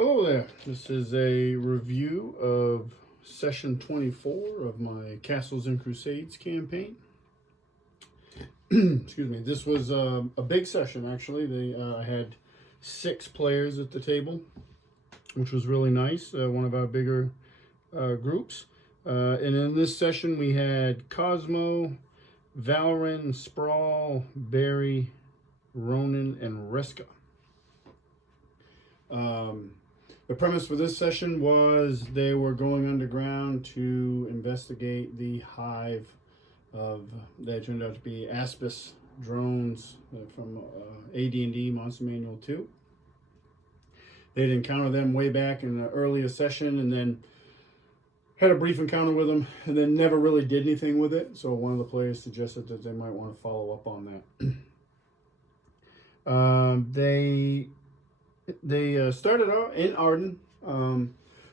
Hello there. This is a review of session 24 of my Castles and Crusades campaign. Excuse me. This was a big session, actually. I had 6 players at the table, which was really nice. One of our bigger groups. And in this session, we had Cosmo, Valrin, Spraul, Brea, Rhonin, and Risca. The premise for this session was they were going underground to investigate the hive that turned out to be Aspis drones from AD&D Monster Manual 2. They'd encountered them way back in the earlier session and then had a brief encounter with them and then never really did anything with it. So one of the players suggested that they might want to follow up on that. They started out in Arden,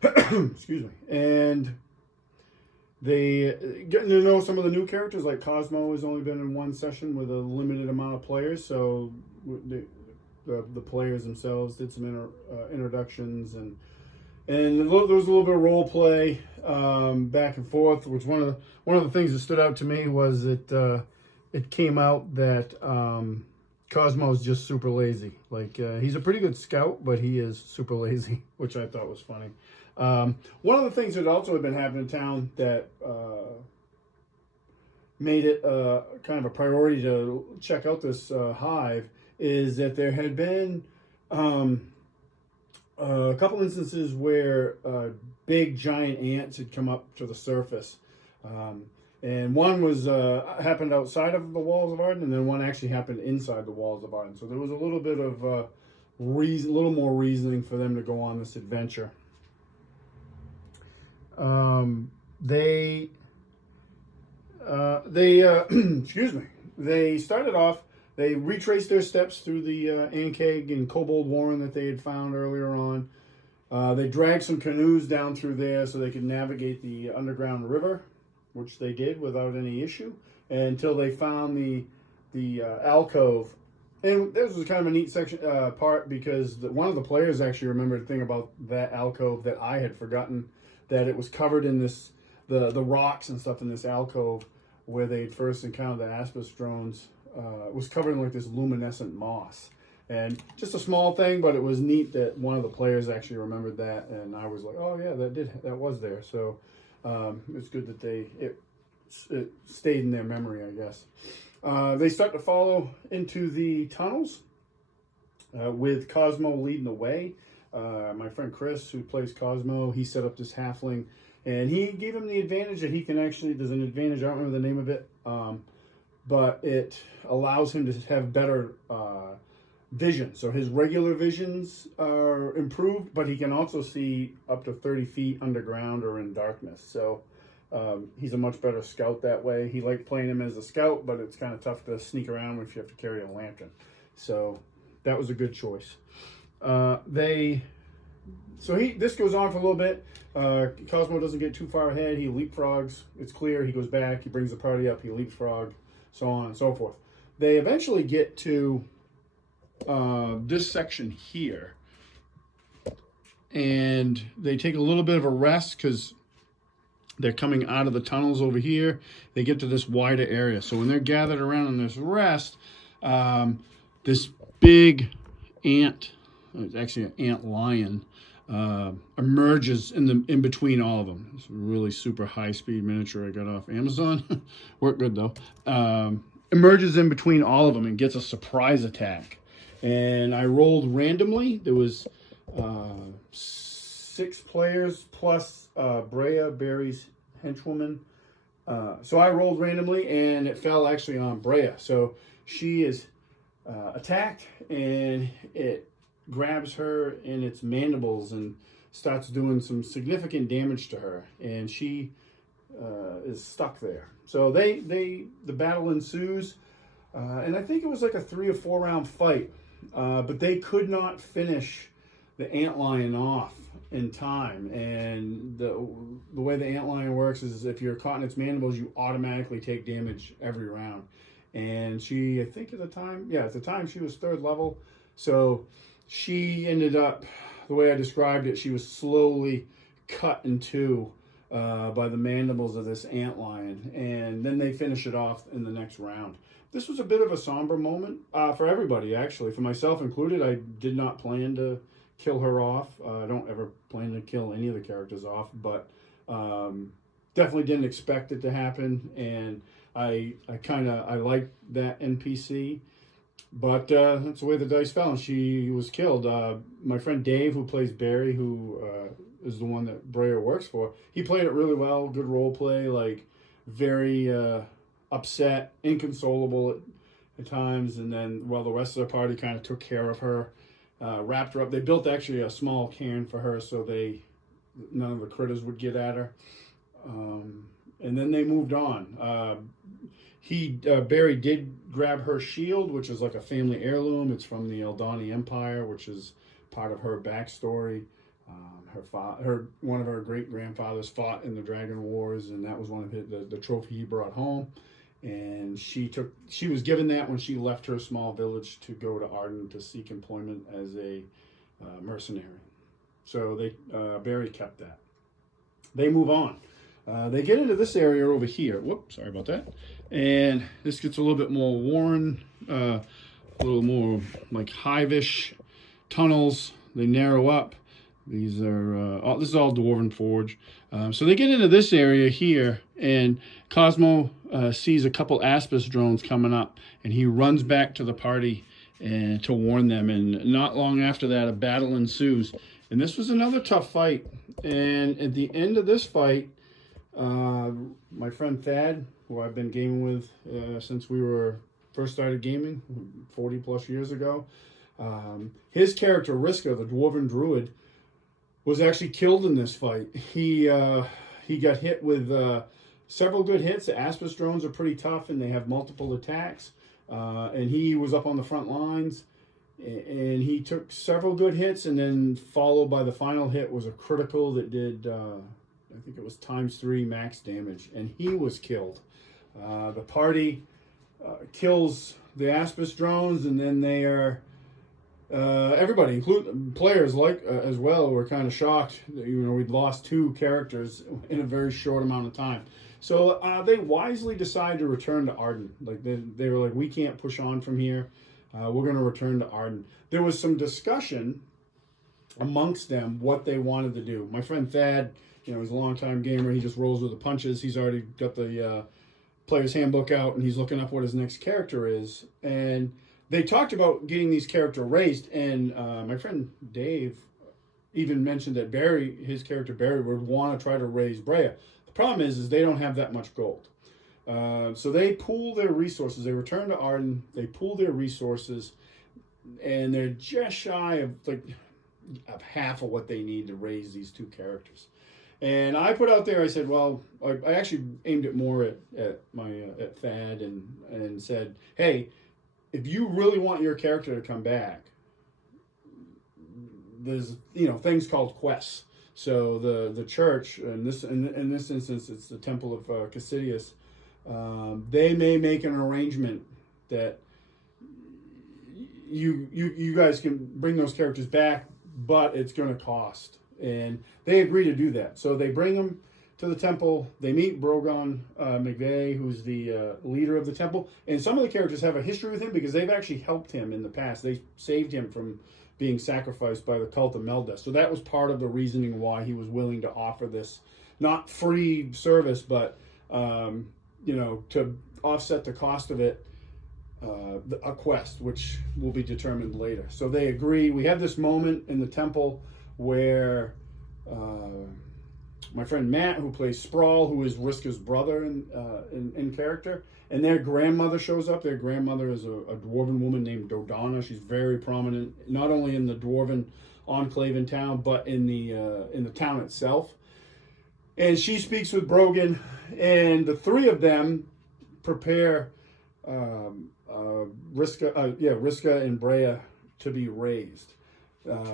excuse me, and they getting to know some of the new characters. Like Cosmo has only been in one session with a limited amount of players, so the players themselves did some introductions and there was a little bit of role play back and forth. Which one of the things that stood out to me was that it came out that Cosmo's just super lazy. Like he's a pretty good scout, but he is super lazy, which I thought was funny. One of the things that also had been happening in town that made it kind of a priority to check out this hive is that there had been a couple instances where big giant ants had come up to the surface. And one was happened outside of the walls of Arden, and then one actually happened inside the walls of Arden. So there was a little bit of little more reasoning for them to go on this adventure. Excuse me. They started off. They retraced their steps through the Ankeg and Kobold Warren that they had found earlier on. They dragged some canoes down through there so they could navigate the underground river, which they did without any issue, until they found the alcove. And this was kind of a neat section part because one of the players actually remembered a thing about that alcove that I had forgotten, that it was covered in the rocks and stuff in this alcove where they'd first encountered the Aspis drones. Was covered in like this luminescent moss. And just a small thing, but it was neat that one of the players actually remembered that, and I was like, oh yeah, that was there. So it's good that it stayed in their memory, I guess. They start to follow into the tunnels with Cosmo leading the way. My friend Chris, who plays Cosmo, he set up this halfling, and he gave him the advantage that he can actually, there's an advantage, I don't remember the name of it, but it allows him to have better vision. So his regular visions are improved, but he can also see up to 30 feet underground or in darkness. So he's a much better scout that way. He liked playing him as a scout, but it's kind of tough to sneak around if you have to carry a lantern. So that was a good choice. This goes on for a little bit. Cosmo doesn't get too far ahead. He leapfrogs. It's clear. He goes back. He brings the party up. He leapfrog, so on and so forth. They eventually get to this section here, and they take a little bit of a rest because they're coming out of the tunnels over here. They get to this wider area. So when they're gathered around in this rest, this big ant, it's actually an ant lion, emerges in between all of them. It's a really super high-speed miniature I got off Amazon. Worked good though. Emerges in between all of them and gets a surprise attack. And I rolled randomly. There was 6 players plus Brea, Barry's henchwoman. So I rolled randomly, and it fell actually on Brea. So she is attacked, and it grabs her in its mandibles and starts doing some significant damage to her. And she is stuck there. So the battle ensues, and I think it was like a 3 or 4 round fight. But they could not finish the antlion off in time. And the way the antlion works is if you're caught in its mandibles, you automatically take damage every round. And she, I think at the time she was 3rd level. So she ended up the way I described it, she was slowly cut in two by the mandibles of this antlion, and then they finish it off in the next round. This was a bit of a somber moment for everybody, actually. For myself included, I did not plan to kill her off. I don't ever plan to kill any of the characters off, but definitely didn't expect it to happen, and I liked that NPC. But that's the way the dice fell, and she was killed. My friend Dave, who plays Barry, who is the one that Brea works for, he played it really well. Good role play, like very upset, inconsolable at times. And then, the rest of the party kind of took care of her, wrapped her up. They built actually a small cairn for her so none of the critters would get at her. And then they moved on. Barry did grab her shield, which is like a family heirloom. It's from the Eldani Empire, which is part of her backstory. One of her great grandfathers fought in the Dragon Wars, and that was one of the trophy he brought home. And she was given that when she left her small village to go to Arden to seek employment as a mercenary. So Barry kept that. They move on. They get into this area over here. Whoops, sorry about that. And this gets a little bit more worn, a little more like hive-ish tunnels. They narrow up. These are this is all Dwarven Forge. So they get into this area here, and Cosmo sees a couple Aspis drones coming up, and he runs back to the party and to warn them. And not long after that, a battle ensues. And this was another tough fight. And at the end of this fight, my friend Thad, who I've been gaming with since we first started gaming 40 plus years ago, his character Risca, the Dwarven Druid, was actually killed in this fight. He got hit with several good hits. The Aspis drones are pretty tough, and they have multiple attacks. And he was up on the front lines, and he took several good hits, and then followed by the final hit was a critical that did, I think it was ×3 max damage, and he was killed. The party kills the Aspis drones, and then they are... everybody, including players as well, were kind of shocked. We'd lost 2 characters in a very short amount of time. So they wisely decided to return to Arden. Like they were like, we can't push on from here. We're going to return to Arden. There was some discussion amongst them what they wanted to do. My friend Thad, he's a long-time gamer. He just rolls with the punches. He's already got the player's handbook out, and he's looking up what his next character is. And they talked about getting these characters raised, and my friend Dave even mentioned that his character Barry, would want to try to raise Brea. The problem is they don't have that much gold. So they pool their resources. They return to Arden. They pool their resources, and they're just shy of half of what they need to raise these 2 characters. And I put out there, I said, well, I actually aimed it more at Thad and said, hey, if you really want your character to come back, there's things called quests. So the church, in this instance, it's the Temple of Cassidius. They may make an arrangement that you guys can bring those characters back, but it's going to cost. And they agree to do that. So they bring them to the temple. They meet Brogan McVeigh, who's the leader of the temple. And some of the characters have a history with him because they've actually helped him in the past. They saved him from being sacrificed by the cult of Melda. So that was part of the reasoning why he was willing to offer this, not free service, but to offset the cost of it, a quest, which will be determined later. So they agree. We have this moment in the temple where my friend Matt, who plays Spraul, who is Risca's brother in character, and their grandmother shows up. Their grandmother is a dwarven woman named Dodana. She's very prominent, not only in the dwarven enclave in town, but in the town itself. And she speaks with Brogan, and the 3 of them prepare Risca and Brea to be raised,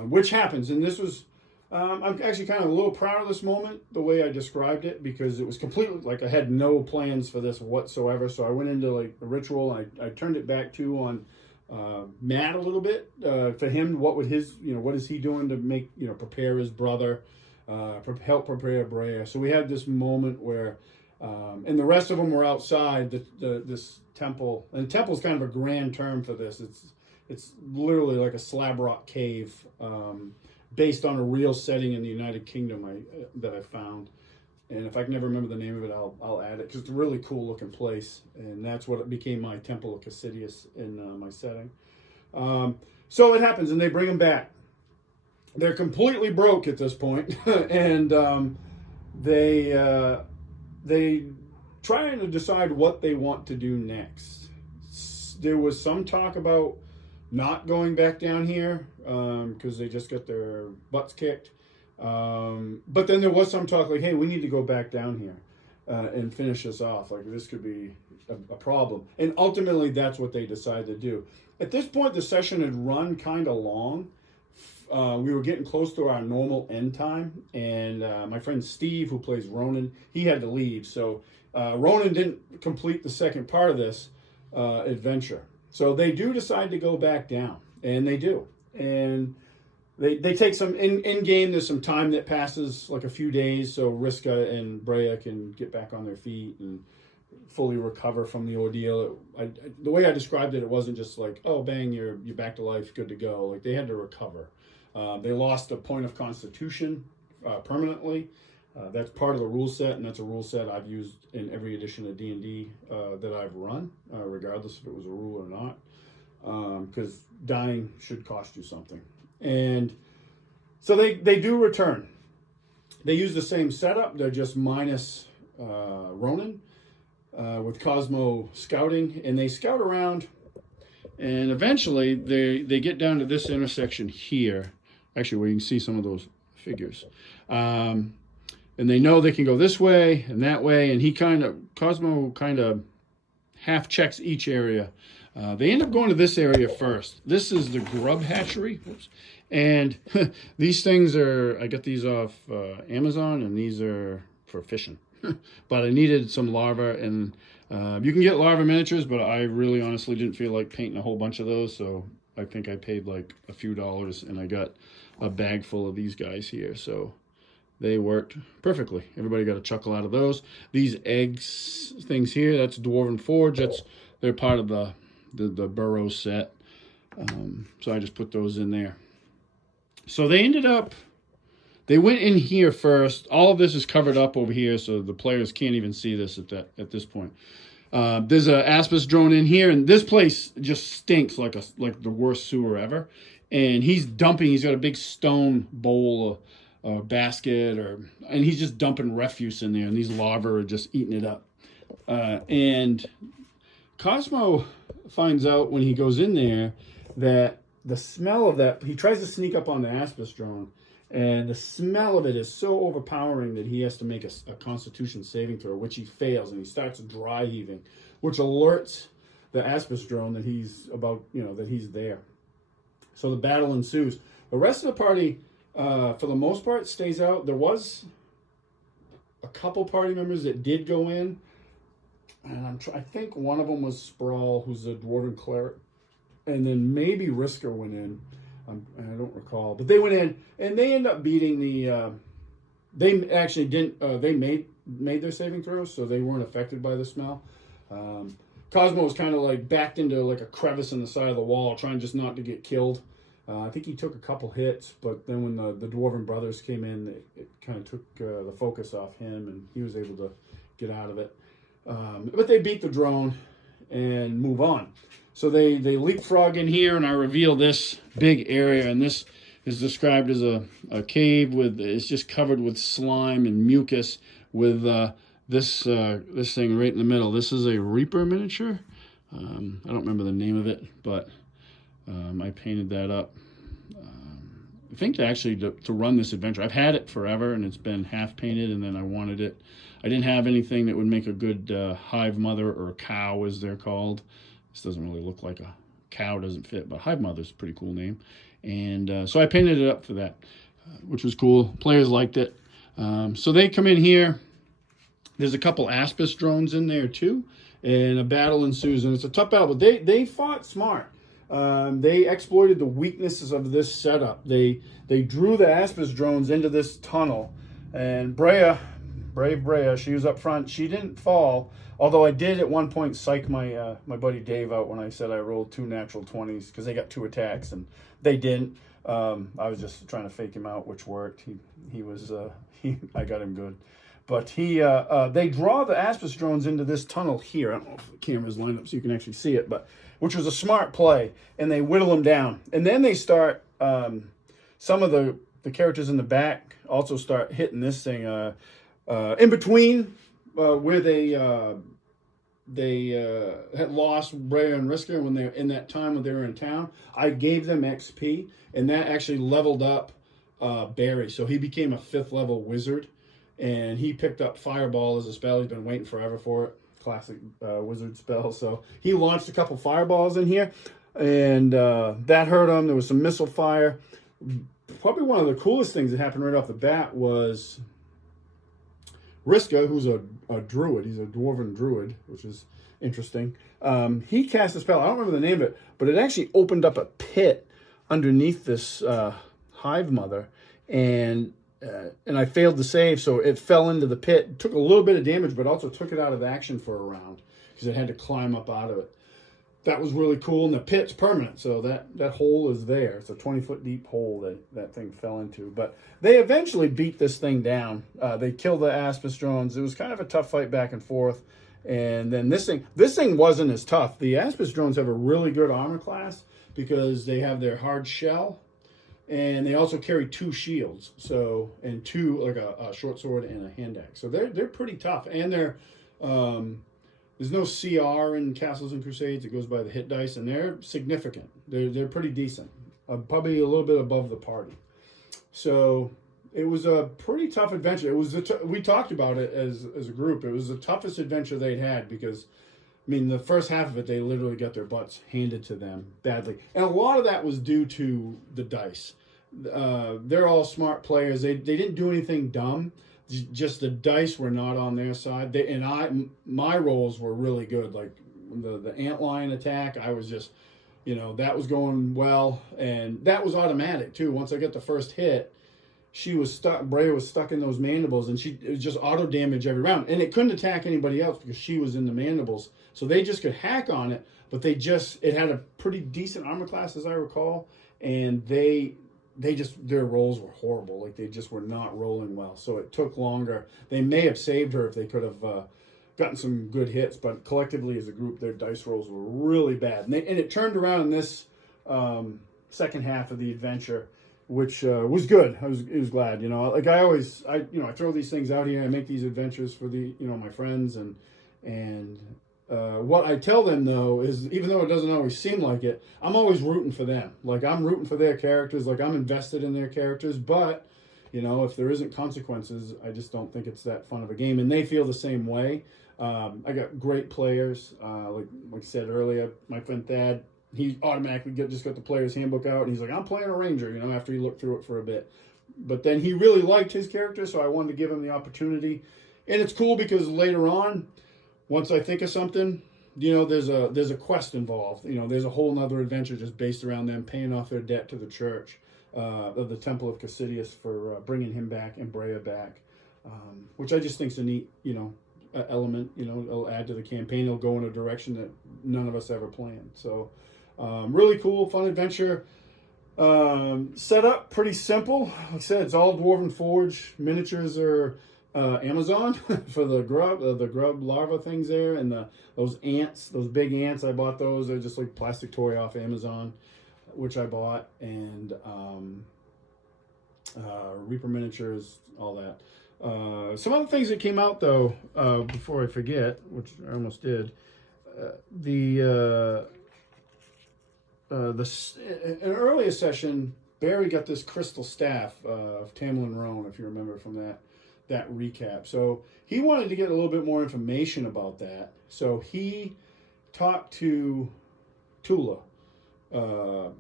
which happens. And this was, I'm actually kind of a little proud of this moment, the way I described it, because it was completely, I had no plans for this whatsoever. So I went into a ritual, and I turned it back to on mad a little bit for him. What would his, what is he doing to make, prepare his brother, help prepare Brea? So we had this moment where, and the rest of them were outside this temple. And temple's kind of a grand term for this. It's literally like a slab rock cave, based on a real setting in the United Kingdom that I found. And if I can never remember the name of it, I'll add it, because it's a really cool looking place. And that's what it became, my Temple of Casidius in my setting. So it happens, and they bring them back. They're completely broke at this point, and they trying to decide what they want to do next. There was some talk about not going back down here because they just got their butts kicked. But then there was some talk like, hey, we need to go back down here and finish this off. Like, this could be a problem. And ultimately, that's what they decided to do. At this point, the session had run kind of long. We were getting close to our normal end time. And my friend Steve, who plays Rhonin, he had to leave. So Rhonin didn't complete the second part of this adventure. So they do decide to go back down. And they do. And They take some in game. There's some time that passes, like a few days, so Risca and Brea can get back on their feet and fully recover from the ordeal. The way I described it, it wasn't just like, oh, bang, you're back to life, good to go. Like, they had to recover. They lost a point of constitution permanently. That's part of the rule set, and that's a rule set I've used in every edition of D&D that I've run, regardless if it was a rule or not, because dying should cost you something. And so they do return. They use the same setup. They're just minus Rhonin with Cosmo scouting. And they scout around. And eventually they get down to this intersection here. Actually, where you can see some of those figures. And they know they can go this way and that way. And Cosmo kind of half checks each area. They end up going to this area first. This is the grub hatchery. Whoops. And these things I got these off Amazon, and these are for fishing. But I needed some larvae, and you can get larva miniatures, but I really honestly didn't feel like painting a whole bunch of those. So I think I paid like a few dollars, and I got a bag full of these guys here. So they worked perfectly. Everybody got a chuckle out of those. These eggs things here, that's Dwarven Forge. They're part of the burrow set. So I just put those in there. So they went in here first. All of this is covered up over here, so the players can't even see this at this point. There's a Aspis drone in here, and this place just stinks like the worst sewer ever. And he's got a big stone bowl or basket, and he's just dumping refuse in there, and these larvae are just eating it up. And Cosmo finds out when he goes in there that the smell of that, he tries to sneak up on the Aspis drone, and the smell of it is so overpowering that he has to make a Constitution saving throw, which he fails, and he starts dry heaving, which alerts the Aspis drone that he's that he's there. So the battle ensues. The rest of the party, for the most part, stays out. There was a couple party members that did go in, and I think one of them was Spraul, who's a dwarven cleric. And then maybe Risca went in. I don't recall. But they went in, and they ended up beating they actually didn't, they made their saving throws, so they weren't affected by the smell. Cosmo was kind of like backed into like a crevice in the side of the wall, trying just not to get killed. I think he took a couple hits, but then when the Dwarven brothers came in, it kind of took the focus off him, and he was able to get out of it. But they beat the drone and move on. So they leapfrog in here, and I reveal this big area, and this is described as a cave it's just covered with slime and mucus with this thing right in the middle. This is a Reaper miniature. I don't remember the name of it, but I painted that up. I think to run this adventure, I've had it forever, and it's been half painted, and then I wanted it. I didn't have anything that would make a good hive mother, or cow as they're called. This doesn't really look like a cow, doesn't fit, but hive mother's a pretty cool name. And so I painted it up for that, which was cool. Players liked it. So they come in here. There's a couple Aspis drones in there too, and a battle ensues, and it's a tough battle, but they fought smart. They exploited the weaknesses of this setup. They drew the Aspis drones into this tunnel, and Brea, brave Brea, she was up front. She didn't fall, although I did at one point psych my my buddy Dave out when I said I rolled 2 natural 20s because they got 2 attacks and they didn't. I was just trying to fake him out, which worked. He was I got him good. But they draw the Aspis drones into this tunnel here. I don't know if the camera's lined up so you can actually see it, but which was a smart play. And they whittle them down. And then they start, some of the characters in the back also start hitting this thing. In between where they had lost Brea and Risca when they were in that time when they were in town, I gave them XP, and that actually leveled up Barry. So he became a 5th level wizard. And he picked up Fireball as a spell. He's been waiting forever for it. Classic wizard spell. So he launched a couple fireballs in here. And that hurt him. There was some missile fire. Probably one of the coolest things that happened right off the bat was Risca, who's a druid. He's a dwarven druid, which is interesting. He cast a spell. I don't remember the name of it. But it actually opened up a pit underneath this hive mother. And I failed to save, so it fell into the pit. It took a little bit of damage, but also took it out of action for a round because it had to climb up out of it. That was really cool, and the pit's permanent, so that hole is there. It's a 20-foot deep hole that thing fell into. But they eventually beat this thing down. They killed the Aspis drones. It was kind of a tough fight back and forth. And then this thing wasn't as tough. The Aspis drones have a really good armor class because they have their hard shell. And they also carry 2 shields, and 2 like a short sword and a hand axe. So they're pretty tough, and they're there's no CR in Castles and Crusades. It goes by the hit dice, and they're significant. They're pretty decent, probably a little bit above the party. So it was a pretty tough adventure. It was we talked about it as a group. It was the toughest adventure they'd had because. I mean, the first half of it, they literally got their butts handed to them badly. And a lot of that was due to the dice. They're all smart players. They didn't do anything dumb. Just the dice were not on their side. My rolls were really good. Like the antlion attack, I was just, that was going well. And that was automatic, too. Once I got the first hit, she was stuck. Brea was stuck in those mandibles, and it was just auto damage every round. And it couldn't attack anybody else because she was in the mandibles. So they just could hack on it, but it had a pretty decent armor class, as I recall. And their rolls were horrible. Like they just were not rolling well. So it took longer. They may have saved her if they could have gotten some good hits, but collectively as a group, their dice rolls were really bad. And it turned around in this second half of the adventure. Which was good. I was glad, Like I always, I throw these things out here. I make these adventures for my friends, and what I tell them though is, even though it doesn't always seem like it, I'm always rooting for them. Like I'm rooting for their characters. Like I'm invested in their characters. But if there isn't consequences, I just don't think it's that fun of a game. And they feel the same way. I got great players. Like I said earlier, my friend Thad. He automatically just got the player's handbook out, and he's like, I'm playing a ranger, after he looked through it for a bit. But then he really liked his character, so I wanted to give him the opportunity. And it's cool because later on, once I think of something, there's a quest involved. There's a whole nother adventure just based around them paying off their debt to the church, of the Temple of Casidius for bringing him back and Brea back, which I just think is a neat, element. It'll add to the campaign. It'll go in a direction that none of us ever planned. So... really cool, fun adventure. Set up pretty simple. Like I said, it's all Dwarven Forge. Miniatures are Amazon for the grub larva things there, and those ants, those big ants. I bought those. They're just like plastic toy off Amazon, which I bought, and Reaper miniatures, all that. Some other things that came out though, before I forget, which I almost did. In an earlier session, Barry got this crystal staff of Tamlin Rhonin, if you remember from that recap. So he wanted to get a little bit more information about that. So he talked to Tula, who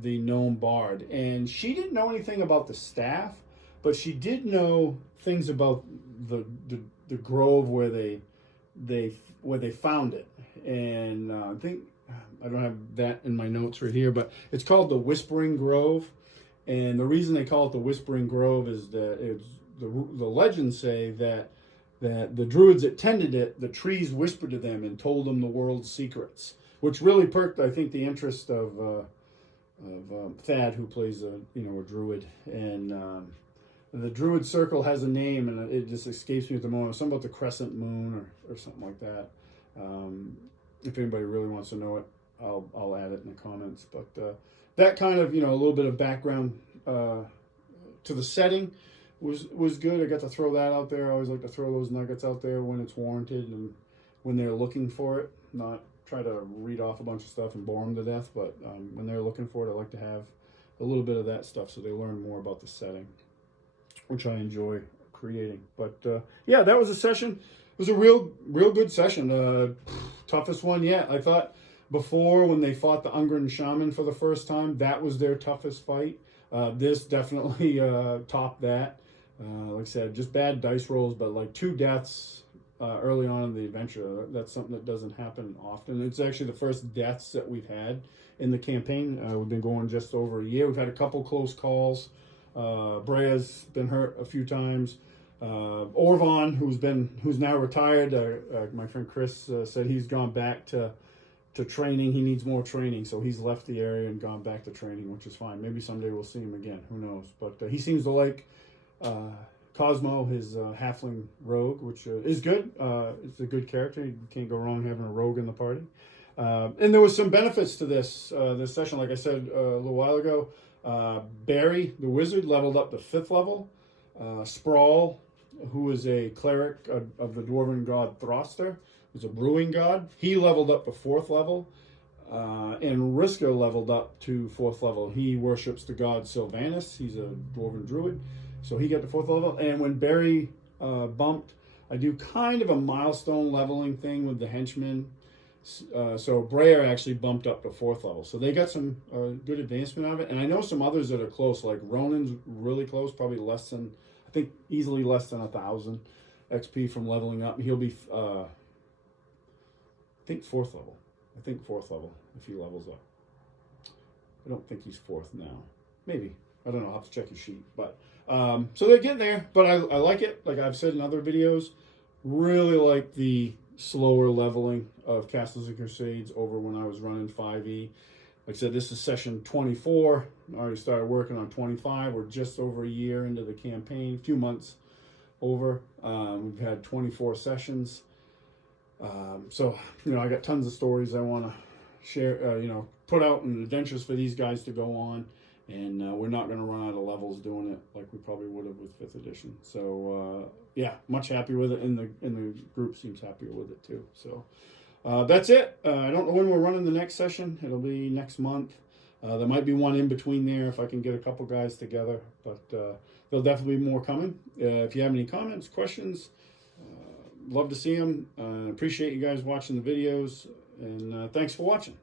the gnome bard, and she didn't know anything about the staff, but she did know things about the grove where they found it. And I think I don't have that in my notes right here, but it's called the Whispering Grove. And the reason they call it the Whispering Grove is that the legends say that the druids that tended it, the trees whispered to them and told them the world's secrets, which really perked, I think, the interest of Thad, who plays a druid. And the druid circle has a name, and it just escapes me at the moment. Something about the crescent moon or something like that. If anybody really wants to know it, I'll add it in the comments. But that kind of, a little bit of background to the setting was good. I got to throw that out there. I always like to throw those nuggets out there when it's warranted and when they're looking for it. Not try to read off a bunch of stuff and bore them to death, but when they're looking for it, I like to have a little bit of that stuff so they learn more about the setting, which I enjoy creating. But yeah, that was a session. It was a real good session. Toughest one yet. I thought before, when they fought the Ungren Shaman for the first time, that was their toughest fight. This definitely topped that. Like I said, just bad dice rolls, but like 2 deaths early on in the adventure. That's something that doesn't happen often. It's actually the first deaths that we've had in the campaign. We've been going just over a year. We've had a couple close calls. Brea's been hurt a few times. Orvon, who's now retired. My friend Chris said he's gone back to training. He needs more training, so he's left the area and gone back to training, which is fine. Maybe someday we'll see him again. Who knows? But he seems to like Cosmo, his halfling rogue, which is good. It's a good character. You can't go wrong having a rogue in the party. And there was some benefits to this session. Like I said a little while ago, Barry, the wizard, leveled up to 5th level. Spraul, who is a cleric of the dwarven god Throster, who's a brewing god, he leveled up to 4th level. And Risca leveled up to 4th level. He worships the god Sylvanus. He's a dwarven druid. So he got to 4th level. And when Barry bumped, I do kind of a milestone leveling thing with the henchmen. So Brea actually bumped up to 4th level. So they got some good advancement out of it. And I know some others that are close, like Rhonin's really close, probably less than, I think easily less than 1,000 XP from leveling up. He'll be, I think 4th level. I think 4th level if he levels up. I don't think he's 4th now. Maybe. I don't know. I'll have to check his sheet. But so they're getting there. But I like it. Like I've said in other videos, really like the slower leveling of Castles and Crusades over when I was running 5e. Like I said, this is session 24. I already started working on 25. We're just over a year into the campaign, a few months over. We've had 24 sessions. So, I got tons of stories I want to share, put out and adventures for these guys to go on. And we're not going to run out of levels doing it like we probably would have with 5th edition. So, yeah, much happy with it. And the group seems happier with it too. So, that's it. I don't know when we're running the next session. It'll be next month. There might be one in between there if I can get a couple guys together. But there'll definitely be more coming. If you have any comments, questions, love to see them. Appreciate you guys watching the videos. And thanks for watching.